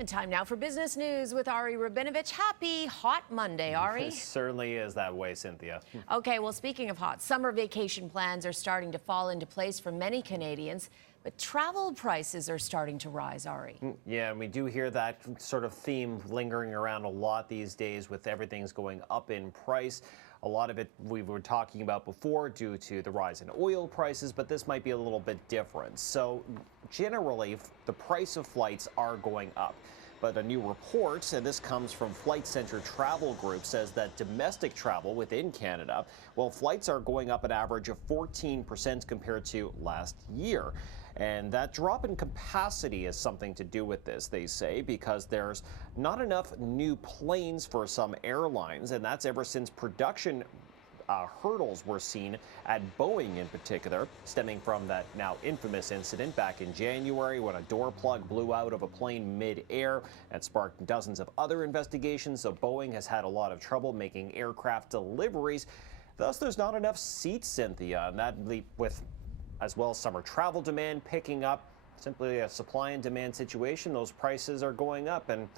And time now for business news with Ari Rabinovitch. Happy hot Monday, Ari. It certainly is that way, Cynthia. Okay, well, speaking of hot, summer vacation plans are starting to fall into place for many Canadians, but travel prices are starting to rise, Ari. Yeah, and we do hear that sort of theme lingering around a lot these days with everything's going up in price. A lot of it we were talking about before due to the rise in oil prices, but this might be a little bit different. So generally, the price of flights are going up. But a new report, and this comes from Flight Centre Travel Group, says that domestic travel within Canada, well, flights are going up an average of 14% compared to last year. And that drop in capacity has something to do with this, they say, because there's not enough new planes for some airlines, and that's ever since production hurdles were seen at Boeing in particular, stemming from that now infamous incident back in January when a door plug blew out of a plane mid-air and sparked dozens of other investigations. So Boeing has had a lot of trouble making aircraft deliveries. Thus, there's not enough seats, Cynthia, and that with as well as summer travel demand picking up, simply a supply and demand situation. Those prices are going up, and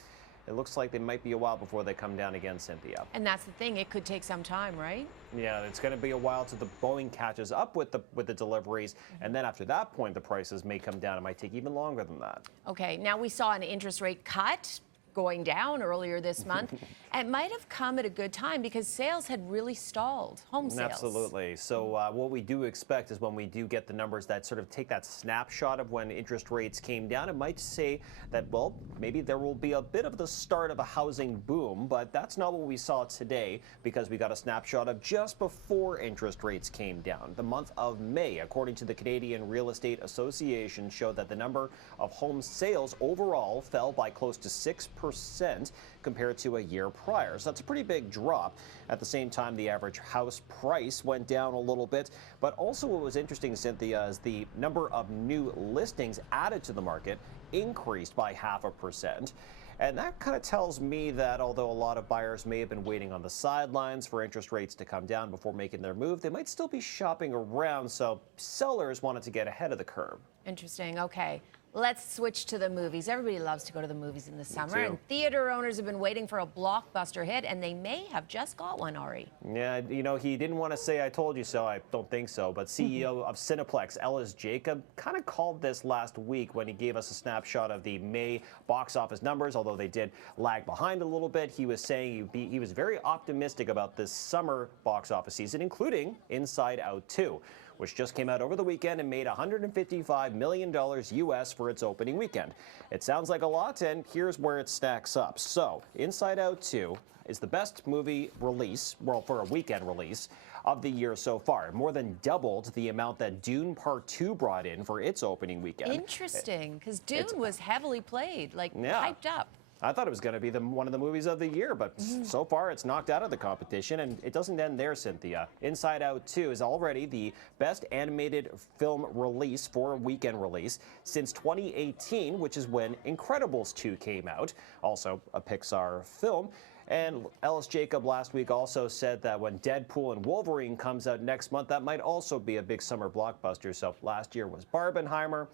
it looks like they might be a while before they come down again, Cynthia. And that's the thing, it could take some time, right? Yeah, it's going to be a while till the Boeing catches up with the deliveries, and then after that point, the prices may come down. It might take even longer than that. Okay, now we saw an interest rate cut going down earlier this month. It might have come at a good time because sales had really stalled, home sales. Absolutely. So what we do expect is when we do get the numbers that sort of take that snapshot of when interest rates came down, it might say that, well, maybe there will be a bit of the start of a housing boom, but that's not what we saw today because we got a snapshot of just before interest rates came down. The month of May, according to the Canadian Real Estate Association, showed that the number of home sales overall fell by close to 6% compared to a year prior. So that's a pretty big drop. At the same time, the average house price went down a little bit. But also what was interesting, Cynthia, is the number of new listings added to the market increased by 0.5%. And that kind of tells me that although a lot of buyers may have been waiting on the sidelines for interest rates to come down before making their move, they might still be shopping around. So sellers wanted to get ahead of the curve. Interesting. Okay. Let's switch to the movies. Everybody loves to go to the movies in the summer, and theater owners have been waiting for a blockbuster hit, and they may have just got one, Ari. Yeah, you know, he didn't want to say I told you so. I don't think so. But CEO of Cineplex, Ellis Jacob, kind of called this last week when he gave us a snapshot of the May box office numbers, although they did lag behind a little bit. He was saying he was very optimistic about this summer box office season, including Inside Out 2. Which just came out over the weekend and made $155 million US for its opening weekend. It sounds like a lot, and here's where it stacks up. So, Inside Out 2 is the best movie release, well, for a weekend release, of the year so far. More than doubled the amount that Dune Part 2 brought in for its opening weekend. Interesting, because Dune was heavily played, like hyped up. I thought it was going to be one of the movies of the year, but so far it's knocked out of the competition, and it doesn't end there, Cynthia. Inside Out 2 is already the best animated film release for a weekend release since 2018, which is when Incredibles 2 came out, also a Pixar film. And Ellis Jacob last week also said that when Deadpool and Wolverine comes out next month, that might also be a big summer blockbuster. So last year was Barbenheimer.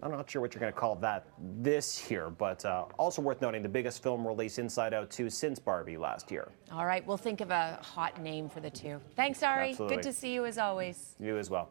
I'm not sure what you're going to call that this year, but also worth noting the biggest film release Inside Out 2 since Barbie last year. All right, we'll think of a hot name for the two. Thanks, Ari. Absolutely. Good to see you as always. You as well.